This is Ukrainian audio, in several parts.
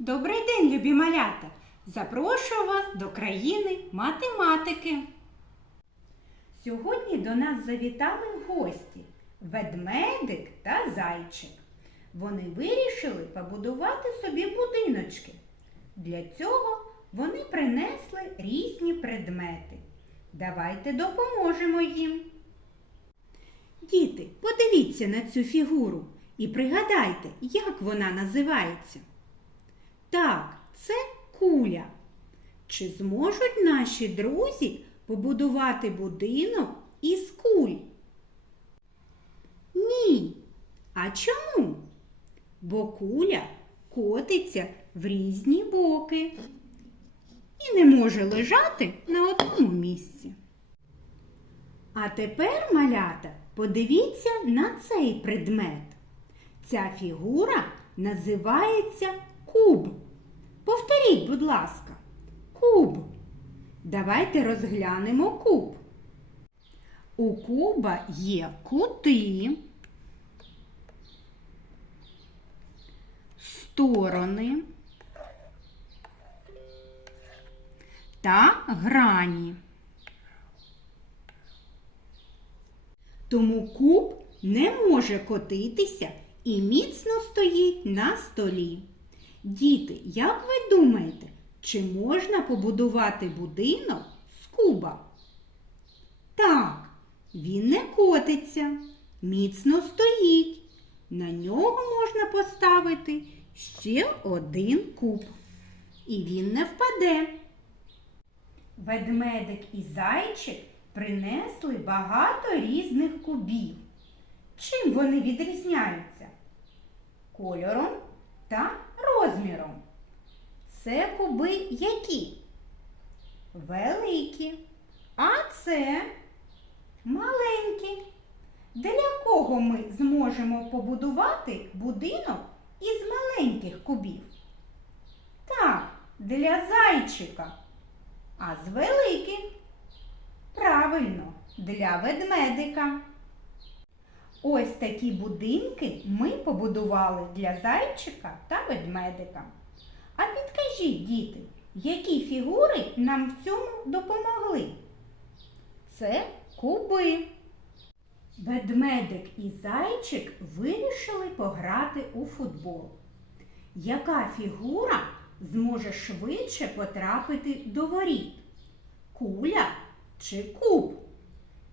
Добрий день, любі малята! Запрошую вас до країни математики. Сьогодні до нас завітали гості ведмедик та зайчик. Вони вирішили побудувати собі будиночки. Для цього вони принесли різні предмети. Давайте допоможемо їм. Діти, подивіться на цю фігуру і пригадайте, як вона називається. Так, це куля. Чи зможуть наші друзі побудувати будинок із куль? Ні. А чому? Бо куля котиться в різні боки і не може лежати на одному місці. А тепер, малята, подивіться на цей предмет. Ця фігура називається куб. Повторіть, будь ласка, куб. Давайте розглянемо куб. У куба є кути, сторони та грані. Тому куб не може котитися і міцно стоїть на столі. Діти, як ви думаєте, чи можна побудувати будинок з куба? Так, він не котиться, міцно стоїть. На нього можна поставити ще один куб. І він не впаде. Ведмедик і зайчик принесли багато різних кубів. Чим вони відрізняються? Кольором та розміром. Це куби які? Великі. А це маленькі. Для кого ми зможемо побудувати будинок із маленьких кубів? Так, для зайчика. А з великих? Правильно, для ведмедика. Ось такі будинки ми побудували для зайчика та ведмедика. А підкажіть, діти, які фігури нам в цьому допомогли? Це куби. Ведмедик і зайчик вирішили пограти у футбол. Яка фігура зможе швидше потрапити до воріт? Куля чи куб?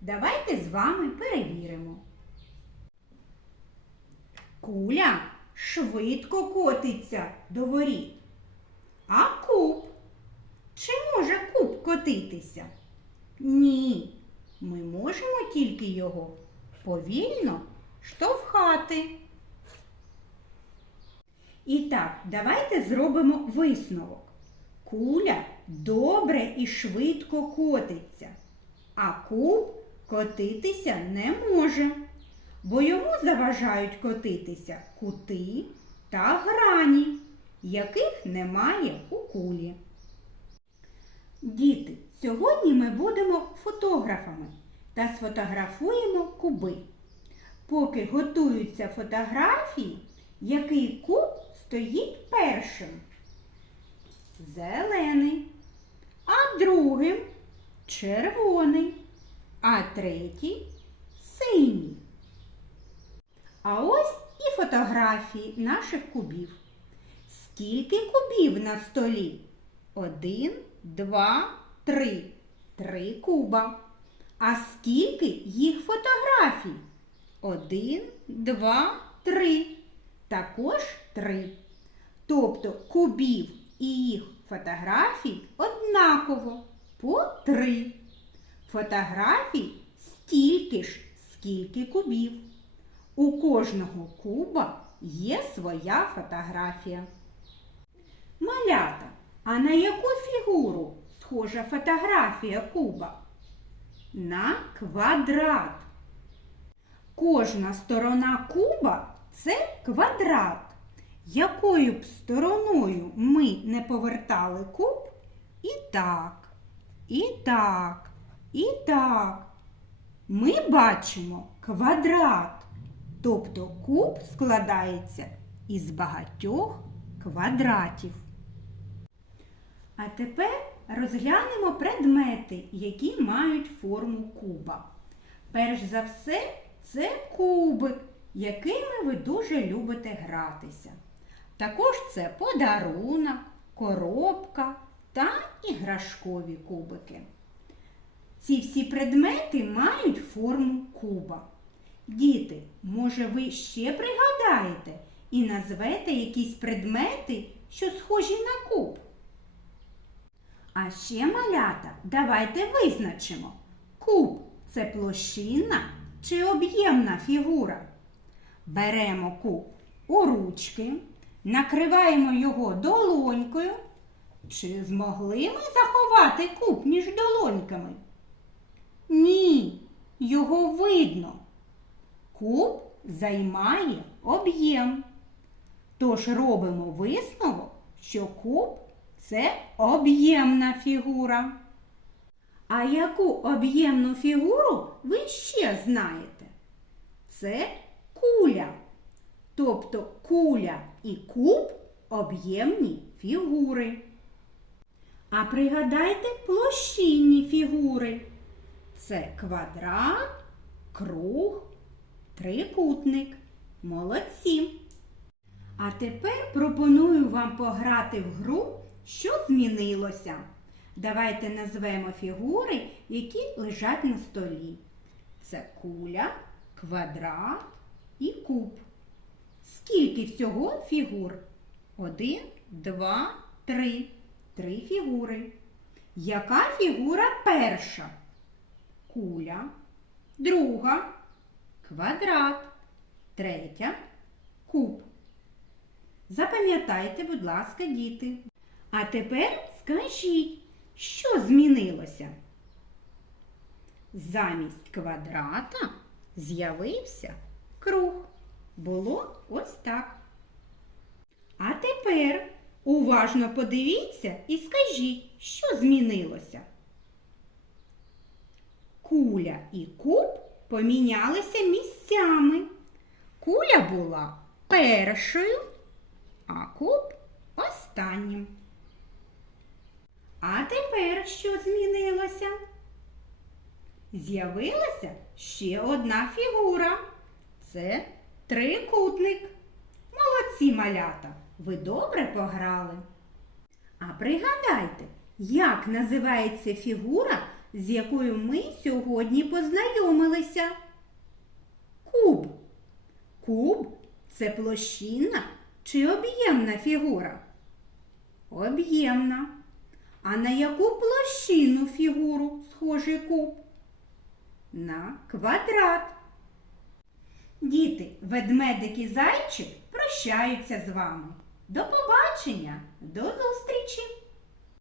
Давайте з вами перевіримо. Куля швидко котиться до воріт. А куб? Чи може куб котитися? Ні. Ми можемо тільки його повільно штовхати. І так, давайте зробимо висновок. Куля добре і швидко котиться, а куб котитися не може, бо йому заважають котитися кути та грані, яких немає у кулі. Діти, сьогодні ми будемо фотографами та сфотографуємо куби. Поки готуються фотографії, який куб стоїть першим? Зелений, а другим червоний, а третій синій. А ось і фотографії наших кубів. Скільки кубів на столі? Один, два, три. Три куба. А скільки їх фотографій? Один, два, три. Також три. Тобто кубів і їх фотографій однаково по три. Фотографій стільки ж, скільки кубів. У кожного куба є своя фотографія. Малята, а на яку фігуру схожа фотографія куба? На квадрат. Кожна сторона куба це квадрат. Якою б стороною ми не повертали куб, і так, і так, і так. Ми бачимо квадрат, тобто куб складається із багатьох квадратів. А тепер розглянемо предмети, які мають форму куба. Перш за все, це кубик, якими ви дуже любите гратися. Також це подарунок, коробка та іграшкові кубики. Ці всі предмети мають форму куба. Діти, може ви ще пригадаєте і назвете якісь предмети, що схожі на куб? А ще малята, давайте визначимо, куб це площинна чи об'ємна фігура. Беремо куб у ручки, накриваємо його долонькою. Чи змогли ми заховати куб між долоньками? Ні, його видно. Куб займає об'єм. Тож робимо висновок, що куб це об'ємна фігура. А яку об'ємну фігуру ви ще знаєте? Це куля. Тобто куля і куб об'ємні фігури. А пригадайте площинні фігури. Це квадрат, круг, трикутник. Молодці. А тепер пропоную вам пограти в гру, що змінилося. Давайте назвемо фігури, які лежать на столі. Це куля, квадрат і куб. Скільки всього фігур? Один, два, три. Три фігури. Яка фігура перша? Куля, друга, квадрат, третя куб. Запам'ятайте, будь ласка, діти. А тепер скажіть, що змінилося? Замість квадрата з'явився круг. Було ось так. А тепер уважно подивіться і скажіть, що змінилося. Куля і куб помінялися місцями. Куля була першою, а куб останнім. А тепер що змінилося? З'явилася ще одна фігура. Це трикутник. Молодці малята, ви добре пограли. А пригадайте, як називається фігура, з якою ми сьогодні познайомилися? Куб. Куб це площинна чи об'ємна фігура? Об'ємна. А на яку площинну фігуру схожий куб? На квадрат. Діти, ведмедик і зайчик прощаються з вами. До побачення, до зустрічі!